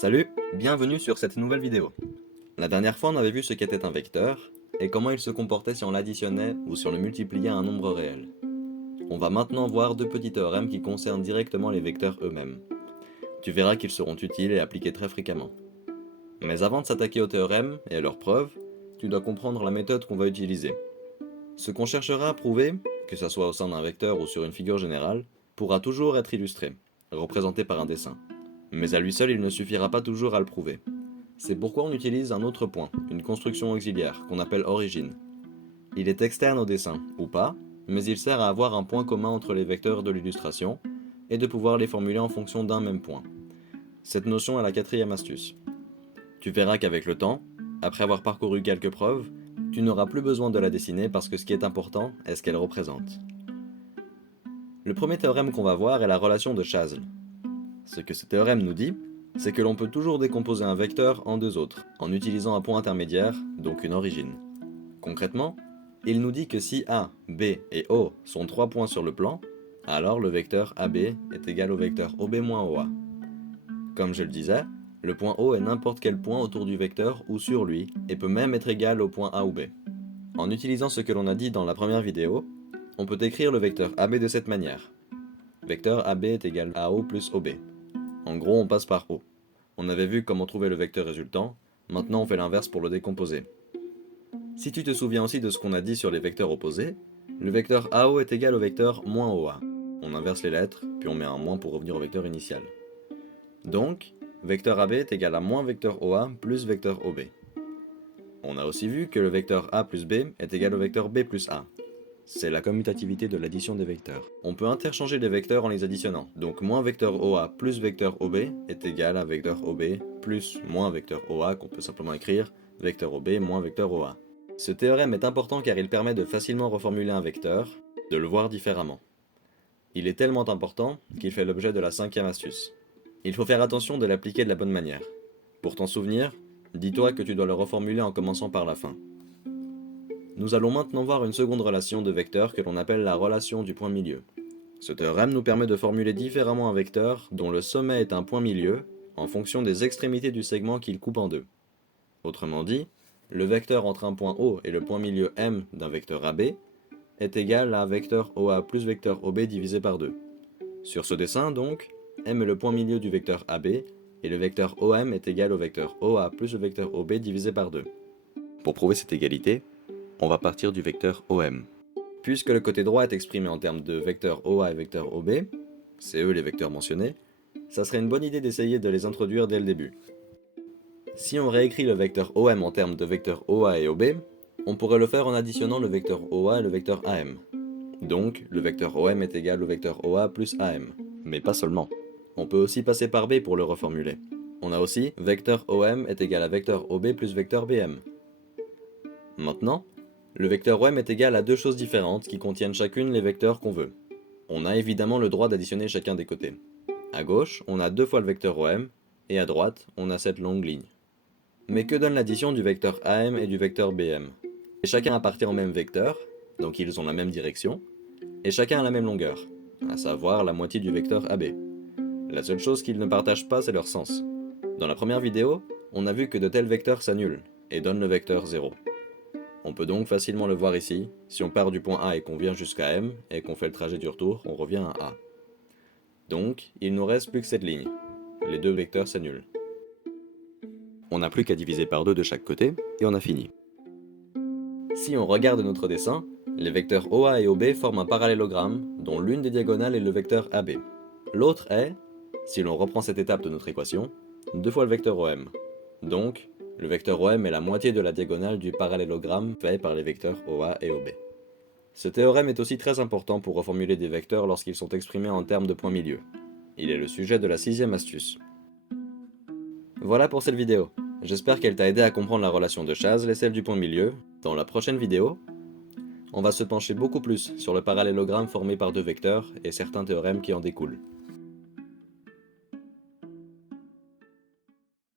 Salut, bienvenue sur cette nouvelle vidéo. La dernière fois on avait vu ce qu'était un vecteur, et comment il se comportait si on l'additionnait ou si on le multipliait à un nombre réel. On va maintenant voir deux petits théorèmes qui concernent directement les vecteurs eux-mêmes. Tu verras qu'ils seront utiles et appliqués très fréquemment. Mais avant de s'attaquer aux théorèmes et à leurs preuves, tu dois comprendre la méthode qu'on va utiliser. Ce qu'on cherchera à prouver, que ce soit au sein d'un vecteur ou sur une figure générale, pourra toujours être illustré, représenté par un dessin. Mais à lui seul il ne suffira pas toujours à le prouver. C'est pourquoi on utilise un autre point, une construction auxiliaire, qu'on appelle origine. Il est externe au dessin, ou pas, mais il sert à avoir un point commun entre les vecteurs de l'illustration, et de pouvoir les formuler en fonction d'un même point. Cette notion est la quatrième astuce. Tu verras qu'avec le temps, après avoir parcouru quelques preuves, tu n'auras plus besoin de la dessiner parce que ce qui est important est ce qu'elle représente. Le premier théorème qu'on va voir est la relation de Chasles. Ce que ce théorème nous dit, c'est que l'on peut toujours décomposer un vecteur en deux autres, en utilisant un point intermédiaire, donc une origine. Concrètement, il nous dit que si A, B et O sont trois points sur le plan, alors le vecteur AB est égal au vecteur OB moins OA. Comme je le disais, le point O est n'importe quel point autour du vecteur ou sur lui, et peut même être égal au point A ou B. En utilisant ce que l'on a dit dans la première vidéo, on peut écrire le vecteur AB de cette manière. Vecteur AB est égal à AO plus OB. En gros, on passe par O. On avait vu comment trouver le vecteur résultant, maintenant on fait l'inverse pour le décomposer. Si tu te souviens aussi de ce qu'on a dit sur les vecteurs opposés, le vecteur AO est égal au vecteur moins OA. On inverse les lettres, puis on met un moins pour revenir au vecteur initial. Donc, vecteur AB est égal à moins vecteur OA plus vecteur OB. On a aussi vu que le vecteur A plus B est égal au vecteur B plus A. C'est la commutativité de l'addition des vecteurs. On peut interchanger les vecteurs en les additionnant. Donc moins vecteur OA plus vecteur OB est égal à vecteur OB plus moins vecteur OA qu'on peut simplement écrire vecteur OB moins vecteur OA. Ce théorème est important car il permet de facilement reformuler un vecteur, de le voir différemment. Il est tellement important qu'il fait l'objet de la cinquième astuce. Il faut faire attention de l'appliquer de la bonne manière. Pour t'en souvenir, dis-toi que tu dois le reformuler en commençant par la fin. Nous allons maintenant voir une seconde relation de vecteurs que l'on appelle la relation du point milieu. Ce théorème nous permet de formuler différemment un vecteur dont le sommet est un point milieu en fonction des extrémités du segment qu'il coupe en deux. Autrement dit, le vecteur entre un point O et le point milieu M d'un vecteur AB est égal à vecteur OA plus vecteur OB divisé par 2. Sur ce dessin donc, M est le point milieu du vecteur AB et le vecteur OM est égal au vecteur OA plus le vecteur OB divisé par 2. Pour prouver cette égalité, on va partir du vecteur OM. Puisque le côté droit est exprimé en termes de vecteur OA et vecteur OB, c'est eux les vecteurs mentionnés, ça serait une bonne idée d'essayer de les introduire dès le début. Si on réécrit le vecteur OM en termes de vecteurs OA et OB, on pourrait le faire en additionnant le vecteur OA et le vecteur AM. Donc, le vecteur OM est égal au vecteur OA plus AM. Mais pas seulement. On peut aussi passer par B pour le reformuler. On a aussi vecteur OM est égal à vecteur OB plus vecteur BM. Maintenant, le vecteur OM est égal à deux choses différentes qui contiennent chacune les vecteurs qu'on veut. On a évidemment le droit d'additionner chacun des côtés. À gauche, on a deux fois le vecteur OM, et à droite, on a cette longue ligne. Mais que donne l'addition du vecteur AM et du vecteur BM? Et chacun appartient au même vecteur, donc ils ont la même direction, et chacun a la même longueur, à savoir la moitié du vecteur AB. La seule chose qu'ils ne partagent pas, c'est leur sens. Dans la première vidéo, on a vu que de tels vecteurs s'annulent, et donnent le vecteur 0. On peut donc facilement le voir ici, si on part du point A et qu'on vient jusqu'à M, et qu'on fait le trajet du retour, on revient à A. Donc, il nous reste plus que cette ligne. Les deux vecteurs s'annulent. On n'a plus qu'à diviser par 2 de chaque côté, et on a fini. Si on regarde notre dessin, les vecteurs OA et OB forment un parallélogramme, dont l'une des diagonales est le vecteur AB. L'autre est, si l'on reprend cette étape de notre équation, 2 fois le vecteur OM. Donc, le vecteur OM est la moitié de la diagonale du parallélogramme fait par les vecteurs OA et OB. Ce théorème est aussi très important pour reformuler des vecteurs lorsqu'ils sont exprimés en termes de point milieu. Il est le sujet de la sixième astuce. Voilà pour cette vidéo. J'espère qu'elle t'a aidé à comprendre la relation de Chasles et celle du point milieu. Dans la prochaine vidéo, on va se pencher beaucoup plus sur le parallélogramme formé par deux vecteurs et certains théorèmes qui en découlent.